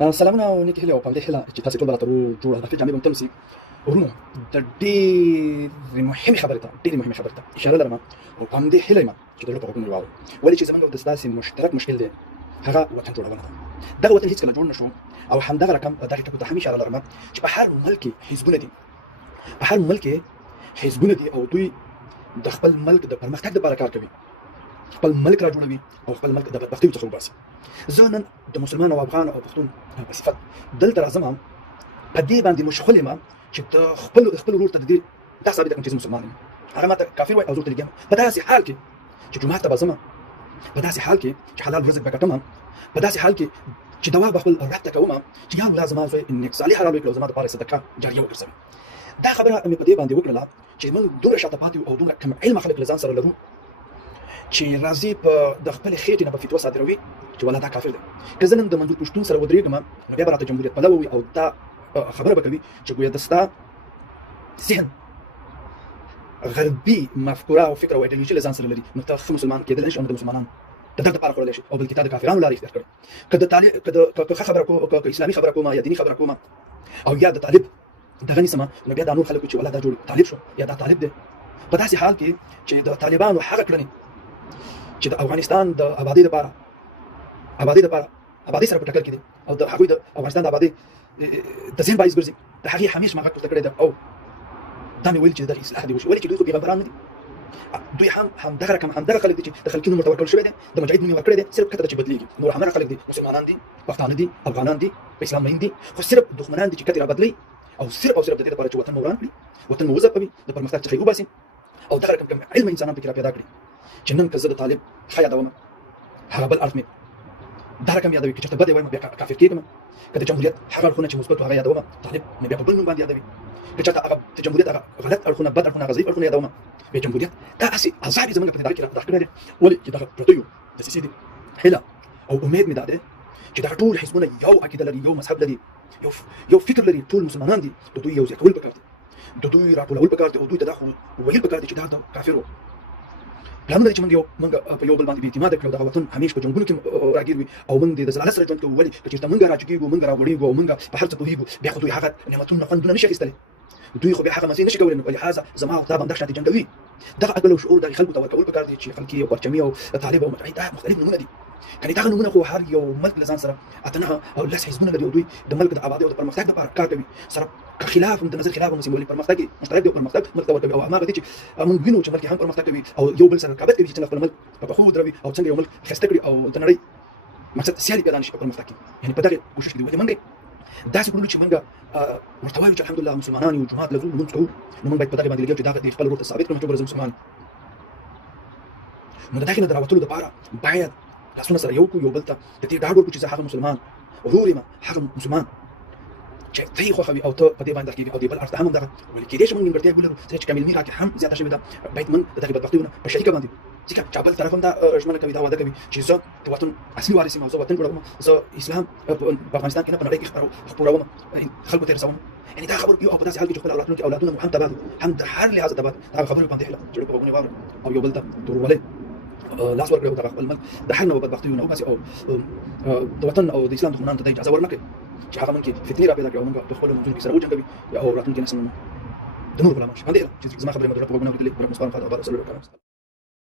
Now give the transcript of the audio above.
سلامونه او نیکی هیله او په دې هیله چې تاسو ټول راته جوړه د جامې بم تمسي ورونو د ډېرې مهمه خبره ده اشاره لرم او په دې هیله ما چې د لوکو کوم راو ولې چې زمونږ د سلاسي مشترک مشکل دی هغه وطن جوړونه ده دغه وطن هیڅ کله جوړ نشو او همدغه رقم دغه ټکو ته همیشه اشاره لرم چې په هر ملک حزبونه دي په هر ملک حزبونه دي او دوی د خپل ملک د پرمختګ لپاره کار کوي خپل ملک را جوړوي او خپل ملک د بدبختۍ څخه وباسي زه نن د مسلمان او افغان او پښتون په صفت دلته راځم په دې باندې مشغول یم چې خپل ورور ته د دې دا ثابت کړم چې زه مسلمان یم هغه ماته کافر وای او زه ورته لګم په داسې حال کې چې جمعه ته به ځم په داسې حال کې چې حلال رزق به ګټم په داسې حال کې چې دوا به خپل رب ته کوم چې یا الله زما زوی انک صالح حلال وکړو زما لپاره صدقه جاریه وګرځوي دا خبره مې په دې باندې وکړله چې موږ دومره شاته پاتې او دومره کم علم خلک له ځان سره لرو چې راځي په د خپل خېټې نه په فتوا صادروي چې ولا دا کافر دی که زه نن د منظور پښتون سره ودرېږم نو بیا به راته جمهوریت پلوه وي او دا خبره به کوي چې ګویا د ستا ذهن غربي مفکوره او فکر او ایډیالوژي له ځان سره لري نو ته ښه مسلمان کېدلی نه شي او د مسلمانانو د دغه لپاره خوړلی شي او بلکې تا د کافرانو لارې اختیار کړې که ښه خبره کوم که اسلامي خبره کوم یا دیني خبره کوم او یا د طالب دغه نیسم نو بیا دا نور خلک چې ولا دا جوړ طالب شو یا دا طالب دی په داسې حال کې چې د طالبانو هغه کړنې چې د افغانستان د آبادی لپاره آبادی سره په ټکر کې دي او د هغوی د افغانستان د آبادی د ذهن باعث ګرځي د هغې همیش ما غږ پورته کړی ده او دا مې ویل چې دغه اصلاح دې وشي ولې چې دوی خو پیغمبران نه دي دوی همدغه رقم همدغه خلک دي چې د خلکي نوم ورته ورکړل شوی دی د مجاهد نوم یې ورکړی دی صرف کته چې بدلېږي نور همدغه خلک دي مسلمانان دي پښتانه دي افغانان دي په اسلام مین دي خو صرف دښمنان دي چې کته را بدلوي او صرف د دې لپاره چې وطن وران کړي وطن مو وځپوي د پرمختګ څخه یې وباسي او دغه رقم علم انسانان پکې را پیدا کړي چې نن که زه د طالب ښه یادوم هغه بل اړخ مې دا رقم یادوي که چېرته بد یې وایم بیا کافر کېږم که د جمهوریت هغه اړخونه چې مثبت هغه یادوم طالب مې بیا په بل نوم باندې یادوي که چېرته هغه د جمهوریت هغه غلط اړخونه بد اړخونه هغه ضعیف اړخونه یادوم بیا جمهوریت دا هسې عذاب یې زموږ په دغه کې راپیدا کړی دی ولې چې دغه پردیو دسیسې دي هیله او امید مې دا دی چې دغه ټول حزبونه یو عقیده لري یو مذهب لري یو فکر لري ټول مسلمانان دي د دوی یو ځای کول پکار دي د دوی راټولول پکار دي او دوی ته دا خو ویل پکار دي چې دا کافر وو پلانونه چې موږ په یو بل باندې بې اعتماده کړو دغه وطن همیش په جنګونو کې راګیر وي او موږ د ضلالت سره ژوند کوو ولې که چېرته موږ راجګېږو موږ راغوړېږو او موږ په هر څه پوهېږو بیا خو دوی هغه نعمتونه خوندونه نشي اخیستلی دوی خو بیا هغه مزې نشي کولی نو لهذا زما او تا به همدغه شانتې جنګوي دغه عقل او شعور دغې خلکو ته ورکول پکار دي چې خلکي او پرچمي او طالب او مجاهد دا مختلف نومونه دي کنې دغه نومونه خو هر یو ملک له ځان سره اته او لس حزبونه لري او دوی د ملک د آبادۍ او د پرمختګ لپاره کار کوي سره که خلاف د نظر خلاف هم سیمبولیک پرمختګ مشترک دی او پرمختګ ملک ته ورکوي او هماغه دي چې موږ وینو چې ملک هم پرمختګ کوي او یو بل سره رقابت کوي چې څنګه خپل ملک په پښو ودروي او څنګه یو ملک ښایسته کړي او د نړۍ مقصد سیالي پیدا نشي په پرمختګ کې یعنې په دغې کوشش کې دي ولې موږ داسې کړلو چې موږ ورته وایو چې الحمدلله مسلمانان یو جومات له ځو لمونځ کوو نو موږ باید په دغې باندې لګیو چې دغه خپل ورور ته ثابت کړو چې موږ مسلمان نو د دغې نه د راوتلو دپاره باید لاسونه سره یو کړو یو بل ته د دې ډاډ ورکړو چې زه هغه مسلمان ورور یم هغه مسلمان چې ته یې خوښوي او ته په دې باندې کېږي او دې بل اړخ ته هم همدغه ولې کېدای شي موږ نیمګړتیا ولرو ځکه چې کامل میر راکړې هم زیاته شوې ده باید موږ د دغې بدبختیو نه په شریکه باندې ځکه چې بل طرف هم دا ژمنه کوي دا واده کوي چې زه د وطن اصلي وارث یم او زه وطن جوړوم زه اسلام په افغانستان کې نه په نړۍ کې خپروم خلکو ته یې رسوم یعنې دا خبرو کوي او په داسې حال کې چې خپل اولادونه مو هم تباه هم د هر لحاظ تباه دا خبرې باندې هیله چې په غوږونې واورو او یو بل ته تورولۍ لاس ورکړي او دغه خپل ملک د هر نوع بدبختیو نه وباسي او د وطن او د اسلام دښمنانو ته دا اجازه ورنکړي چې هغه موږ کې فتنې راپیدا کړي او موږ د خپلو لمونځونو کې سره وجنګوي او راتلونکي نسل د نور غلامان شي همدې چې زما خبرې مې د رب په غوږونو اورېدلې رب مسپارم فاتحه